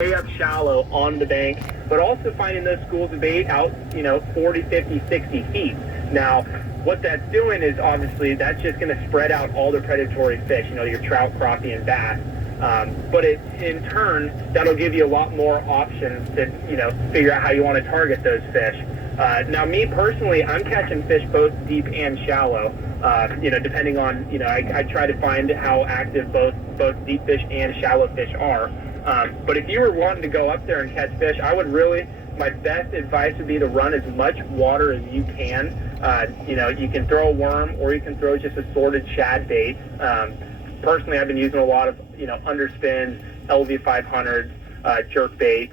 way up shallow on the bank, but also finding those schools of bait out, 40, 50, 60 feet. Now, what that's doing is obviously that's just going to spread out all the predatory fish, your trout, crappie, and bass. But in turn, that'll give you a lot more options to, figure out how you want to target those fish. Now, me personally, I'm catching fish both deep and shallow. Depending on, I try to find how active both deep fish and shallow fish are. But if you were wanting to go up there and catch fish, my best advice would be to run as much water as you can. You can throw a worm or you can throw just assorted shad bait. Personally, I've been using a lot of, underspins, LV500s, jerk baits,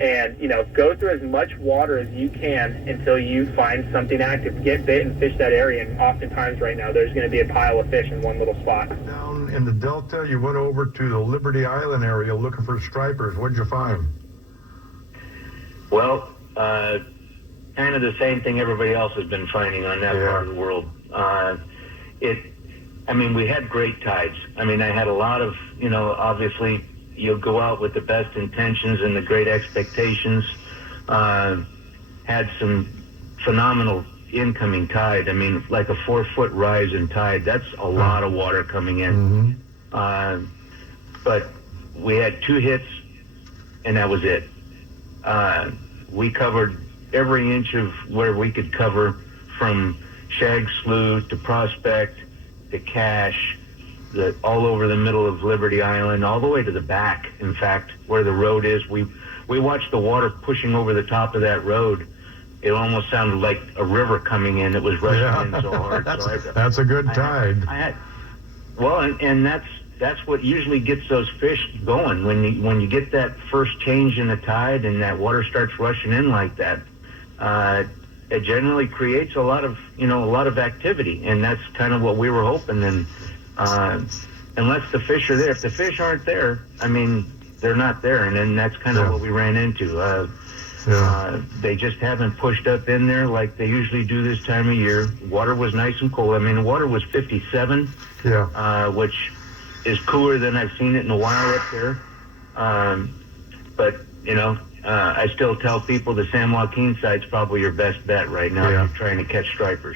and, go through as much water as you can until you find something active. Get bit and fish that area, and oftentimes right now there's going to be a pile of fish in one little spot. Down in the Delta, you went over to the Liberty Island area looking for stripers. What'd you find? Well, kind of the same thing everybody else has been finding on that part of the world. We had great tides. I had a lot of, obviously you'll go out with the best intentions and the great expectations. Had some phenomenal incoming tide. Like a 4-foot rise in tide. That's a lot of water coming in. Mm-hmm. But we had 2 hits, and that was it. We covered every inch of where we could cover, from Shag Slough to Prospect to Cache, all over the middle of Liberty Island, all the way to the back, in fact, where the road is. We watched the water pushing over the top of that road. It almost sounded like a river coming in. It was rushing in so hard. That's a good tide. And that's what usually gets those fish going. When you get that first change in the tide and that water starts rushing in like that, it generally creates a lot of activity, and that's kind of what we were hoping. And unless the fish are there, if the fish aren't there, they're not there, and then that's kind of what we ran into. They just haven't pushed up in there like they usually do this time of year. Water was nice and cool. The water was 57, which is cooler than I've seen it in a while up there. But I still tell people the San Joaquin side's probably your best bet right now if you're trying to catch stripers.